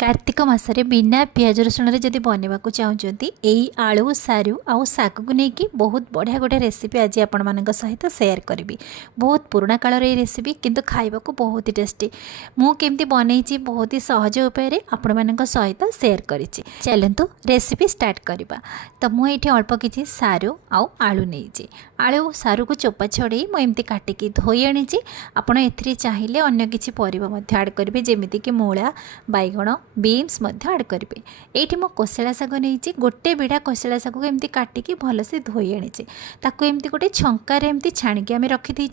कार्तिक मासरे बिना पियाज रसुण जदि बनवाक चाहते यही आलू सारू आउ साग को लेकिन बहुत बढ़िया गोटे रेसिपी आज आपण मान सहित सेयार करी। बहुत पुराणा कालर ये रेसिपी किंतु खाइबाकू बहुत ही टेस्टी मुझे बनई बहुत ही सहज उपाय आपण मान सहित सेयार करी। चलतु रेसिपी स्टार्ट करवा। तो मुझे अल्प किसी सारू आउ आलू नहीं आलू सारू को चोपा छड़े मुझे काटिकी धोई आनी आपड़ ए चाहिए अन्य किसी परिबा ऐड करेंगे जमीक मूला बैगण बीन्स ऐड करेंगे। ये मो कोसला शाग नहीं गोटे बिड़ा कोसला शाग को एमती काटिकी भलसे धोई आनी एमती गोटे छंकार एमती छाणिकी आम रखी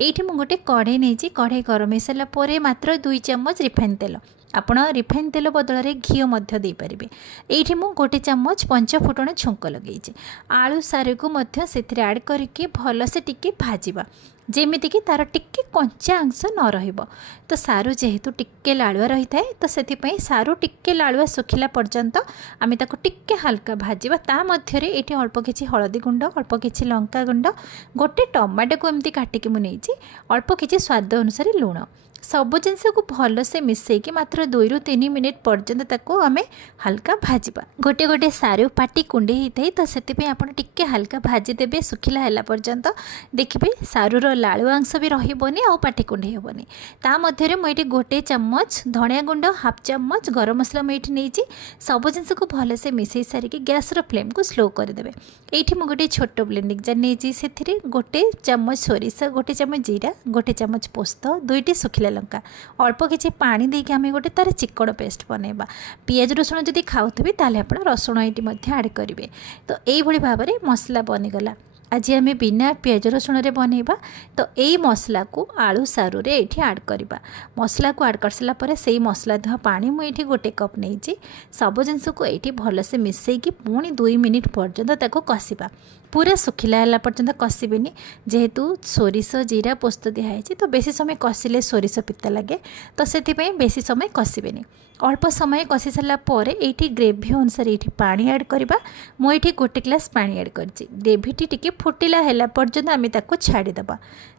ये गोटे कढ़ई नहीं कढ़ई गरम हो सारापर मात्र 2 चम्मच रिफाइन तेल आपण रिफाइन तेल बदल में घी दे पारे। ये गोटे चम्मच 5 फुटण छुंक लगे आलू सारू को से ऐड करके भलसे टिके भाजवा जेमिति कि तार टिके कंचा अंश न रहिबो। तो सारू जेहेतु टिके लालुआ रही थाए तो सेथिपई सारू टिके लालुआ सुखिला पर्यंत आम ताको टिके हल्का भाजवा। ता मध्यरे एठी अल्प किछि हळदी गुंड अल्प किछि लंका गुंड गोटे टमाटो को एमती काटिकी मु नेइछि अल्प किछि स्वाद अनुसार लूण सब जिनस को भलसे मिसेकी मात्र 2 ରୁ 3 मिनिट पर्यंत ताको आमे हल्का भाजवा। गोटे गोटे सारू पाटी कुंडे होता है तो से आपड़ टिके हल्का भाजी देबे सुखिला है पर्यंत देखिए सारूर लालुआ अंश भी रही आ पाटी कुंडे हेबनी। ता मध्य मुझे गोटे चम्मच धनिया गुंड हाफ चम्मच गरम मसला मुझे नहीं सब जिनस को भलसे मिसई सारिकी गैस फ्लेम को स्लो करदे। ये गोटे छोट ब्लेंडिंग जार नहीं से गोटे चम्मच सोरिष गोटे चम्मच जीरा गोटे चम्मच पोस्त 2टी सुखिला लंका अल्प किसी पानी देके आम गोटे तार चिकन पेस्ट बनैबा। पियाज रसुण जदि खाऊथबे ताले आपण रसुण एटी मध्ये ऐड करेंगे। तो यही भाव में मसला बनीगला। आज आम बिना पियाज रसुण बनैबा तो यही मसला को आलू सारू रे एठी ऐड करवा। मसला को ऐड कर सारा पर से मसला धुआ पानी मुझे गोटे कप नहीं सब जिनस को ये भलसे मिसेकी पुणी 2 मिनिट पर्यंत ताको कषिबा। पूरा सुखिला है पर्यंत कषिबेनी जेहेतु सोरिष जीरा पोस्त दिखाई तो बेसी समय कषिले सोरिष पिता लगे तो से बेसी समय कषिबेनी। अल्प समय कषि सारापर ये ग्रेवी अनुसार ये पानी ऐड करवा। मुझे गोटे ग्लास पानी ऐड कर ग्रेवीटी टिके फुटिला है पर्यंत आम ताको छाड़ीदबा।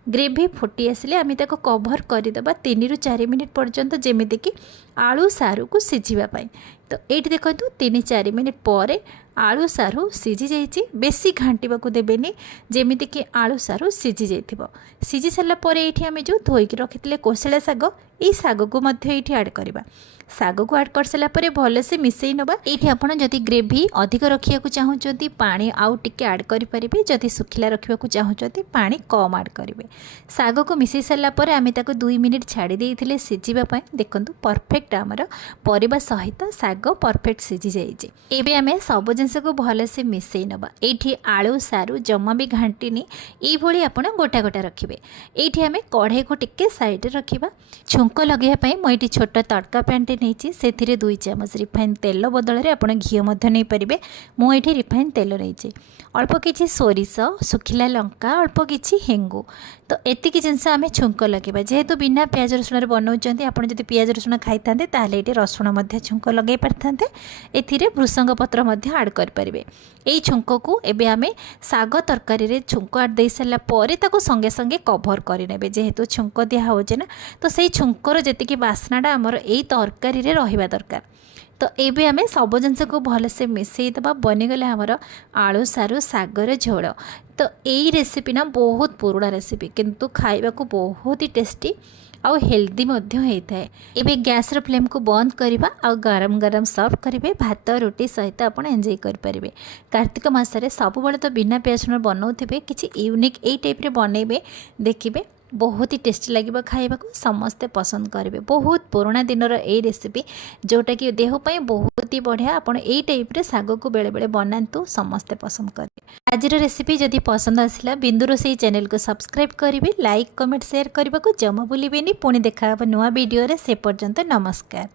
ग्रेवी फुटी आसिले आम ताको कभर करदेबा 3 ରୁ 4 मिनिट पर्यंत जेमितिक आलू सारू को सिझापी। तो ये देखो 3-4 मिनिट पर आलू सारू सिझी जाइए। बेसी घांटा देवेनि जेमितिक आलू सारू सिझी जाइथिबो। सिझी सारापर ये आम जो धोईकी रखी कोसला शाग ये शाग को ये ऐड करवा। शाग को ऐड कर सारापर भलसे मिसई नवा। ये आपड़ जदि ग्रेवी अधिक रखा चाहते पानी आउ टिके ऐड करेंगे जदि सुखिला रखा चाहते पानी कम ऐड करेंगे। शाग को मिसई सारापर आम 2 मिनिट छाड़ी देते सिझापी। देखो परफेक्ट आमर परिबा सहित शाग परफेक्ट सिझी जाइए। एबे आम सब जिनस को भलसे मिसई नवा। ये आलू सारू जमा भी घाटीनी ये आप गोटा गोटा रखिए। ये आम कढ़ई को टिके साइड रखा। छुंक लगे मुझे छोट तड़का पैनटे नहीं से 2 चम्मच रिफाइन तेल बदल में आपड़ घी नहीं पारे। मुझे रिफाइन तेल नहीं अल्प किसी सोरिष सुखिला लंका अल्प किसी हेंगु तो एतिक जिनस आम छुंक लगे जेहेतु बिना पियाज रसुण बनाऊँ आप पियाज रसुण खाई था ये रसुण छुंक लगे पारे। ए भृसंग पत्र ऐड करेंगे। यही छुंक को एबे आम साग तरकारी रे छुंक दे सारापर ताको संगे संगे कभर करे जेहेतु छुंक दिखाऊे ना तो से छुंकर जी बास्नाटा आमर यही तरकारी रे रहिबा दरकार। तो ये आम सब जिनस को भलसे मिसईदबा बनीगले आमर आलू सारू सागर झोल। तो यही रेसिपी ना बहुत पुराना रेसिपी किंतु खाइबा को बहुत ही टेस्टी आउ हेल्दी होता है। एबे गैस फ्लेम को बंद करवा आ गरम गरम सर्व करेंगे भात रोटी सहित आप एंजॉय करेंगे। कार्तिक मासरे सब बड़े तो बिना पियाज बनाऊे किसी यूनिक यही टाइप बनइबे देखिए बहुत ही टेस्टी लगे खाइबा को समस्ते पसंद करेंगे। बहुत पुराना दिनर ए रेसिपी जोटा कि देहपाई बहुत ही बढ़िया। आप टाइप रे साग को बेले बेले बनातु समस्ते पसंद करेंगे। आज रेसिपी जदि पसंद आसला बिंदुरोसेई चैनल को सब्सक्राइब करेंगे लाइक कमेंट शेयर करने को जमा भूलें। पुणी देखा नुआ वीडियो रे से पर्यंत नमस्कार।